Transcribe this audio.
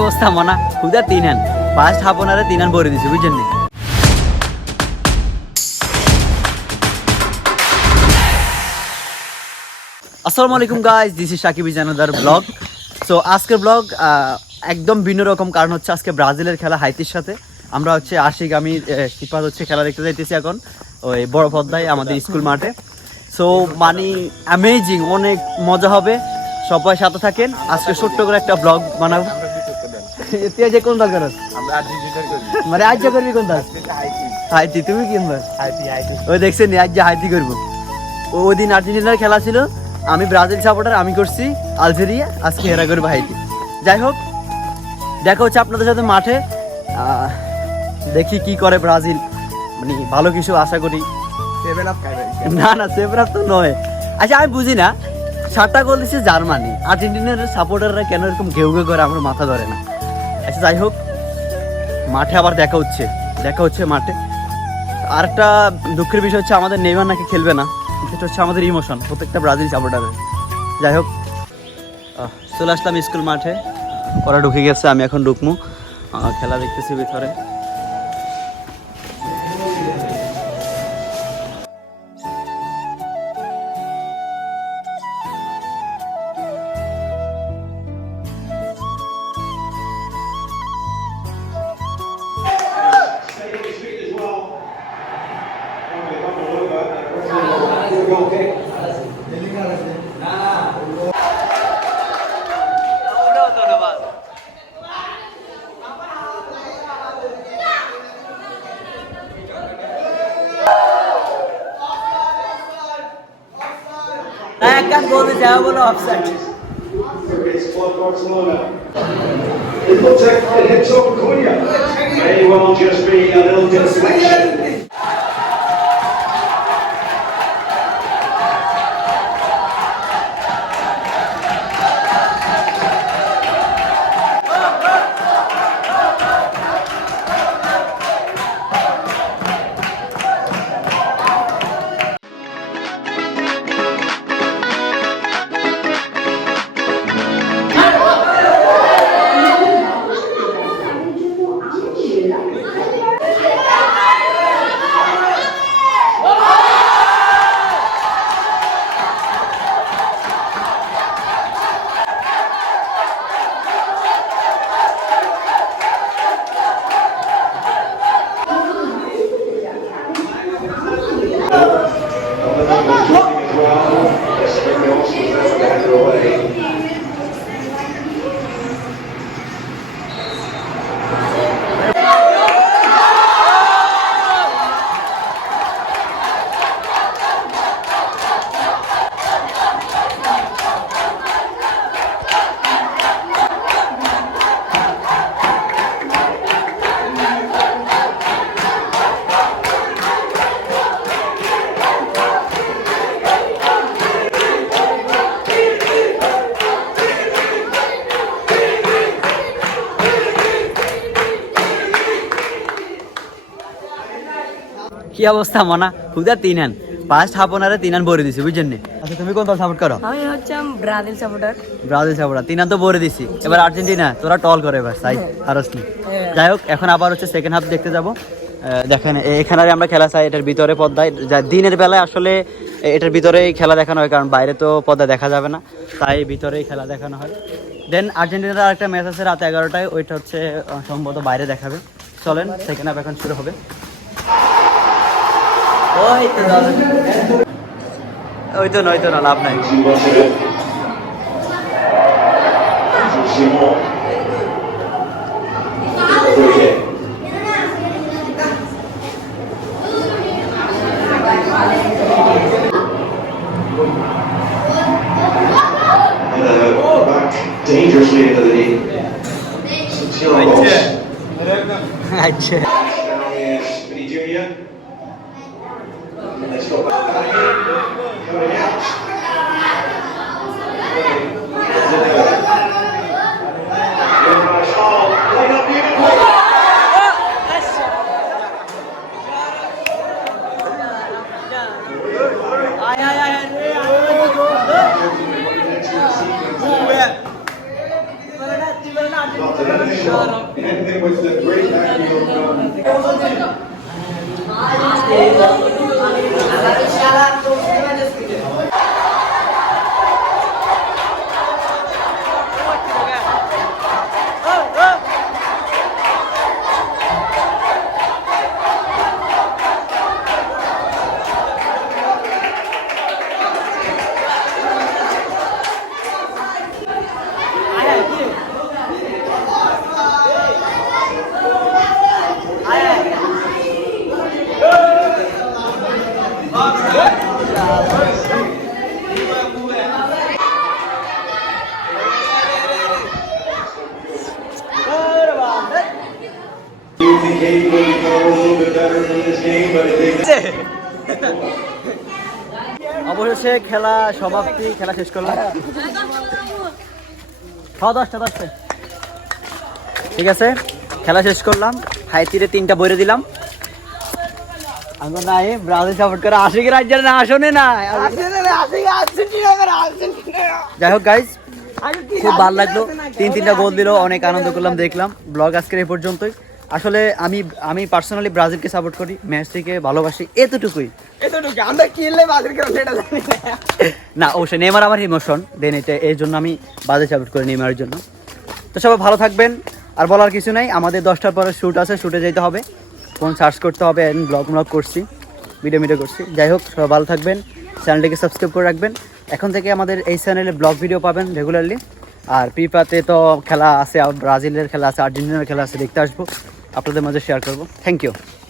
অবস্থা মনা খুদা 3 রান ফার্স্ট হাফ ওনারে 3 রান ভরে দিছে বুঝছেন নি। আসসালামু আলাইকুম guys, this is Sakib is another blog. So আজকের ব্লগ একদম ভিন্ন রকম, কারণ হচ্ছে আজকে ব্রাজিলের খেলা হাইতির সাথে। আমরা হচ্ছে আশিক আমি শিপাত হচ্ছে খেলা দেখতে যাইতেছি এখন ওই বড় পদ্মায় আমাদের স্কুল মাঠে। সো মানে অ্যামেজিং, অনেক মজা হবে, সবাই সাথে থাকেন। আজকে ছোট্ট করে একটা ব্লগ বানাবো। তুই যে কোন দল করস? মানে আজ করবি কোন দল? হাইতি। তুমি কি ওই দেখছেন আজ যে হাইতি করবো। ওই দিন আর্জেন্টিনার খেলা ছিল, আমি ব্রাজিল সাপোর্টার, আমি করছি আলজেরিয়া, আজকে হেরা করবো হাইতি। যাই হোক, দেখা হচ্ছে আপনাদের সাথে মাঠে। দেখি কি করে ব্রাজিল, মানে ভালো কিছু আশা করি। না না, সেভেন আপ তো নয়। আচ্ছা আমি বুঝি না, 7টা গোল দিচ্ছে জার্মানি, আর্জেন্টিনার সাপোর্টাররা কেন এরকম ঘেউ ঘেউ করে, আমার মাথা ধরে না। আচ্ছা যাই হোক, মাঠে আবার দেখা হচ্ছে মাঠে। আর একটা দুঃখের বিষয় হচ্ছে আমাদের নেইমার নাকি খেলবে না, সেটা হচ্ছে আমাদের ইমোশন প্রত্যেকটা ব্রাজিল সাপোর্টারের। যাই হোক, চলে আসলাম স্কুল মাঠে, ওরা ঢুকে গেছে, আমি এখন ঢুকমু, খেলা দেখতেছি ভিতরে। এক গান বলতে যাওয়া বলো offside. It looks like it hits over Cunha. May well just be a little deflection. কি অবস্থা মনা খুদা 3 রান ফার্স্ট হাফ ওনারে 3 রান ভরে দিছি বুঝছেন নি। আচ্ছা তুমি কোন দল সাপোর্ট করো? আমি হচ্ছে ব্রাজিল সাপোর্টার। 3 রান তো ভরে দিছি, এবার আর্জেন্টিনা তোরা টল করে এবার সাই হারসনি। যাই হোক, এখন আবার হচ্ছে সেকেন্ড হাফ দেখতে যাব। দেখেন এখানে আমরা খেলা চাই, এটার ভিতরে পদ্মায় দিনের বেলায় আসলে এটার ভিতরেই খেলা দেখানো হয়, কারণ বাইরে তো পদ্মা দেখা যাবে না, তাই ভিতরেই খেলা দেখানো হয়। দেন আর্জেন্টিনার আরেকটা ম্যাচ আছে রাত 11টায়, ওইটা হচ্ছে সম্ভবত বাইরে দেখাবে। চলেন সেকেন্ড হাফ এখন শুরু হবে। ওই তো না লাভ নাই। Dangerously into the knee. আচ্ছা Vinny Junior. Let's go back. Coming out. Oh, line up beautifully. shot. And it was a great backfield from You think he would go a little bit better in this game, but it didn't. অবশেষে খেলা সমাপ্তি, খেলা শেষ করলাম। খাওয়া 10টা ঠিক আছে, খেলা শেষ করলাম। হাইতিরে 3টা বইরে দিলাম। আমরা নাই ব্রাজিল সাপোর্ট করে আশিক রাজ্যের না আসনে না। যাই হোক গাইজ, খুব ভালো লাগলো। 3টা গোল দিল, অনেক আনন্দ করলাম, দেখলাম। ব্লগ আজকের এই পর্যন্তই। আসলে আমি পার্সোনালি ব্রাজিলকে সাপোর্ট করি, মেসিকে ভালোবাসি, এতটুকুই। আমরা কিনলে বাজির কেন সেটা জানি না, অবশ্যই নেইমার আমার ইমোশন দেন, এটা এই জন্য আমি ব্রাজিল সাপোর্ট করি, নেইমারের জন্য। তো সবাই ভালো থাকবেন, আর বলার কিছু নাই। আমাদের 10টার পরে শ্যুট আছে, শ্যুটে যেতে হবে, ফোন সার্চ করতে হবে। ব্লগ করছি, ভিডিও করছি। যাই হোক, সবাই ভালো থাকবেন, চ্যানেলটিকে সাবস্ক্রাইব করে রাখবেন। এখন থেকে আমাদের এই চ্যানেলে ব্লগ ভিডিও পাবেন রেগুলারলি। আর ফিফাতে তো খেলা আছে, ব্রাজিলের খেলা আছে, আর্জেন্টিনার খেলা আছে, দেখতে আসবো, আপনাদের মাঝে শেয়ার করবো। Thank you.